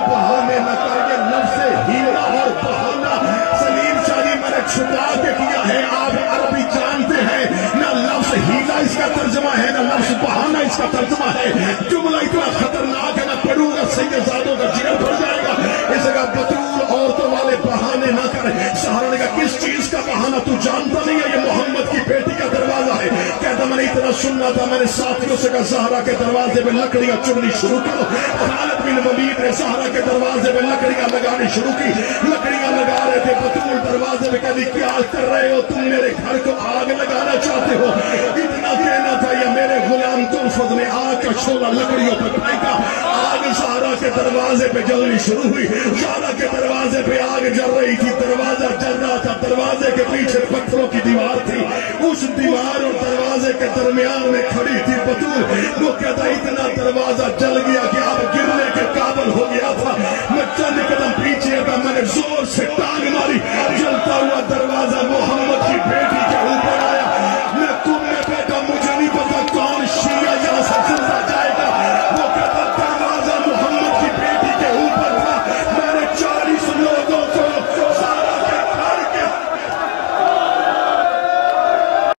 बहाने न कर, ये लफ्ज़ हीला और बहाना सलीम शाही मैंने छुपा के किया है। आप अरबी जानते हैं, ना लफ्ज़ हीला इसका तर्जुमा है, ना लफ्ज़ बहाना इसका तर्जुमा है। जुमला इतना खतरनाक है, ना पढ़ूंगा सैयदजादों का जिगर भर जाएगा। इस जगह बतूल औरतों वाले बहाने ना कर। सहारा ने कहा किस चीज का बहाना, तू जानता नहीं है ये मोहम्मद की बेटी का दरवाजा है। कहता मैंने इतना सुनना था, मैंने साथियों से कहा सहारा के दरवाजे पे लकड़ियां चुननी शुरू करो। खालिद बिन वलीद ने सहारा के दरवाजे पे लकड़ियां लगानी शुरू की। लकड़ियां लगा रहे थे, बतूल दरवाजे पे कहती क्या कर रहे हो तुम, मेरे घर को आग लगाना चाहते हो? इतना कहना था या मेरे गुलाम तुलफत ने आग का शोला लकड़ियों पर फेंका। आग सहारा के दरवाजे पे जलनी शुरू हुई। सहारा के दरवाजे पे आग जल रही थी, दरवाजा जल रहा था। दरवाजे के पीछे पत्थरों की दीवार थी, उस दीवार और दरवाजे के दरमियान में खड़ी थी बतूल। वो कहता इतना दरवाजा जल गया कि अब गिरने के काबिल हो गया था। मैं चंद कदम पीछे था, मैंने जोर से टांग मारी, जलता हुआ दरवाजा वो